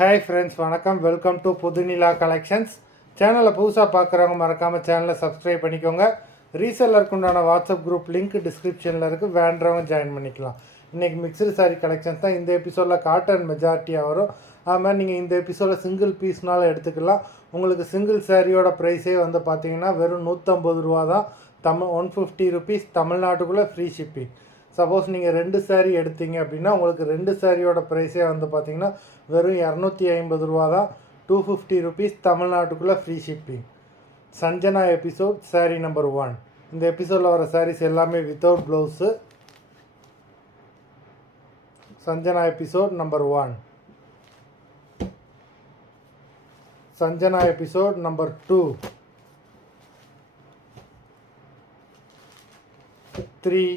Hi friends, வணக்கம். Welcome to Pudhunila collections. சேனலை புதுசாக பார்க்குறவங்க மறக்காமல் சேனலை சப்ஸ்கிரைப் பண்ணிக்கோங்க. ரீசெல்லருக்கு உண்டான வாட்ஸ்அப் குரூப் லிங்க் டிஸ்கிரிப்ஷனில் இருக்குது, வேண்டவங்க ஜாயின் பண்ணிக்கலாம். இன்றைக்கி மிக்சடு சாரீ கலெக்ஷன்ஸ் தான். இந்த எபிசோடில் காட்டன் மெஜாரிட்டியாக வரும். அது மாதிரி நீங்கள் இந்த எபிசோடில் சிங்கிள் பீஸ்னாலும் எடுத்துக்கலாம். உங்களுக்கு சிங்கிள் சாரியோட ப்ரைஸே வந்து பார்த்தீங்கன்னா வெறும் 150 ரூபா தான். 150 ருபீஸ் தமிழ்நாட்டுக்குள்ளே ஃப்ரீ ஷிப்பிங். சப்போஸ் நீங்கள் 2 சாரீ எடுத்தீங்க அப்படின்னா உங்களுக்கு 2 சாரியோட ப்ரைஸே வந்து பார்த்தீங்கன்னா வெறும் 250 ரூபா தான். 250 ருபீஸ் தமிழ்நாட்டுக்குள்ளே ஃப்ரீ ஷிப்பிங். சஞ்சனா எபிசோட் சாரீ நம்பர் 1. இந்த எபிசோடில் வர சாரீஸ் எல்லாமே without blouse. Sanjana episode number 1. Sanjana episode number 2, 3,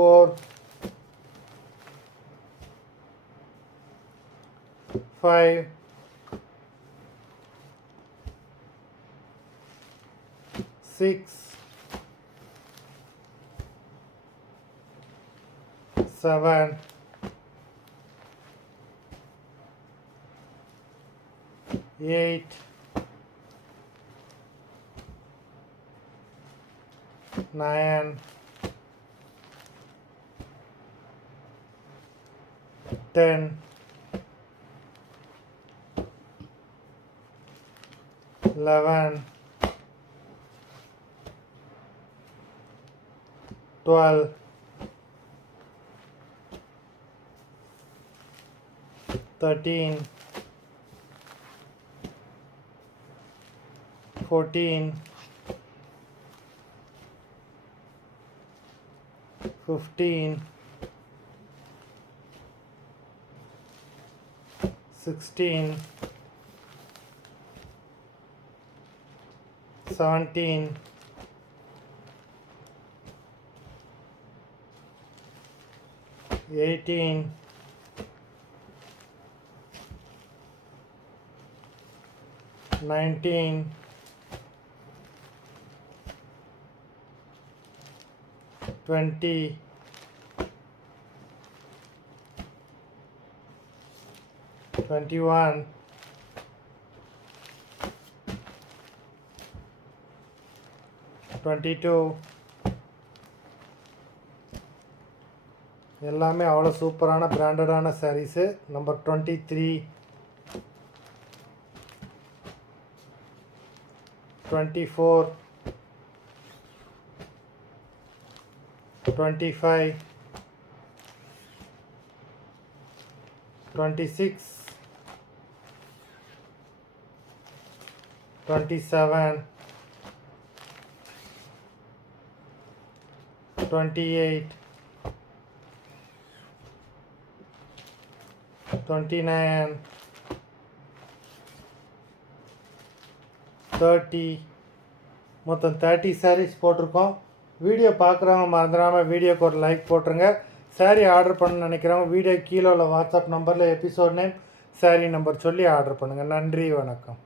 4, 5, 6, 7, 8, 9, 10, 11, 12, 13, 14, 15, 16, 17, 18, 19, 20, 21, 22. எல்லாமே அவ்வளோ சூப்பரான பிராண்டடான சாரீஸு. நம்பர் 23, 24, 25, 26, 27, 28, 29, 30. மொத்தம் 30 சாரீஸ் போட்டிருக்கோம். வீடியோ பார்க்குறவங்க மறந்துடாமல் வீடியோக்கு ஒரு லைக் போட்டுருங்க. சாரீ ஆர்டர் பண்ண நினைக்கிறவங்க வீடியோ கீழே உள்ள வாட்ஸ்அப் நம்பரில் எபிசோட் நேம், சாரீ நம்பர் சொல்லி ஆர்டர் பண்ணுங்கள். நன்றி, வணக்கம்.